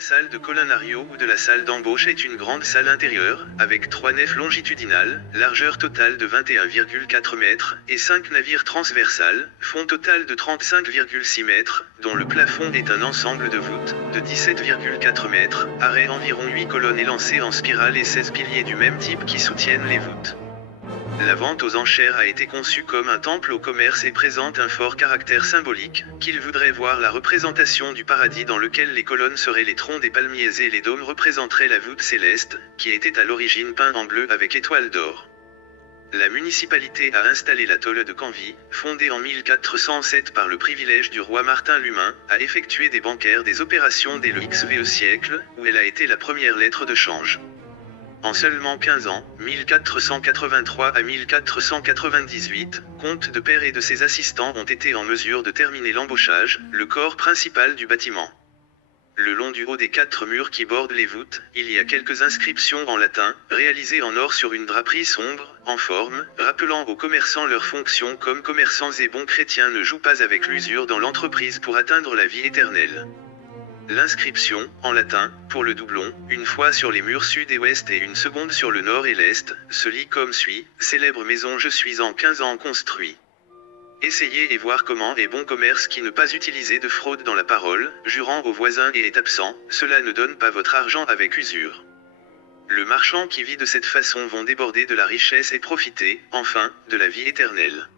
La salle de colonario ou de la salle d'embauche est une grande salle intérieure, avec 3 nefs longitudinales, largeur totale de 21,4 mètres, et 5 navires transversales, fond total de 35,6 mètres, dont le plafond est un ensemble de voûtes, de 17,4 mètres, arrêt environ 8 colonnes élancées en spirale et 16 piliers du même type qui soutiennent les voûtes. La vente aux enchères a été conçue comme un temple au commerce et présente un fort caractère symbolique, qu'il voudrait voir la représentation du paradis dans lequel les colonnes seraient les troncs des palmiers et les dômes représenteraient la voûte céleste, qui était à l'origine peint en bleu avec étoiles d'or. La municipalité a installé la tôle de Canvey, fondée en 1407 par le privilège du roi Martin l'Humain, a effectué des bancaires des opérations dès le XVe siècle, où elle a été la première lettre de change. En seulement 15 ans, 1483 à 1498, Comte de Peyre et de ses assistants ont été en mesure de terminer l'embauchage, le corps principal du bâtiment. Le long du haut des 4 murs qui bordent les voûtes, il y a quelques inscriptions en latin, réalisées en or sur une draperie sombre, en forme, rappelant aux commerçants leur fonction comme commerçants et bons chrétiens ne jouent pas avec l'usure dans l'entreprise pour atteindre la vie éternelle. L'inscription, en latin, pour le doublon, une fois sur les murs sud et ouest et une seconde sur le nord et l'est, se lit comme suit: célèbre maison je suis en 15 ans construit. Essayez et voir comment est bon commerce qui ne pas utiliser de fraude dans la parole, jurant aux voisins et est absent, cela ne donne pas votre argent avec usure. Le marchand qui vit de cette façon vont déborder de la richesse et profiter, enfin, de la vie éternelle.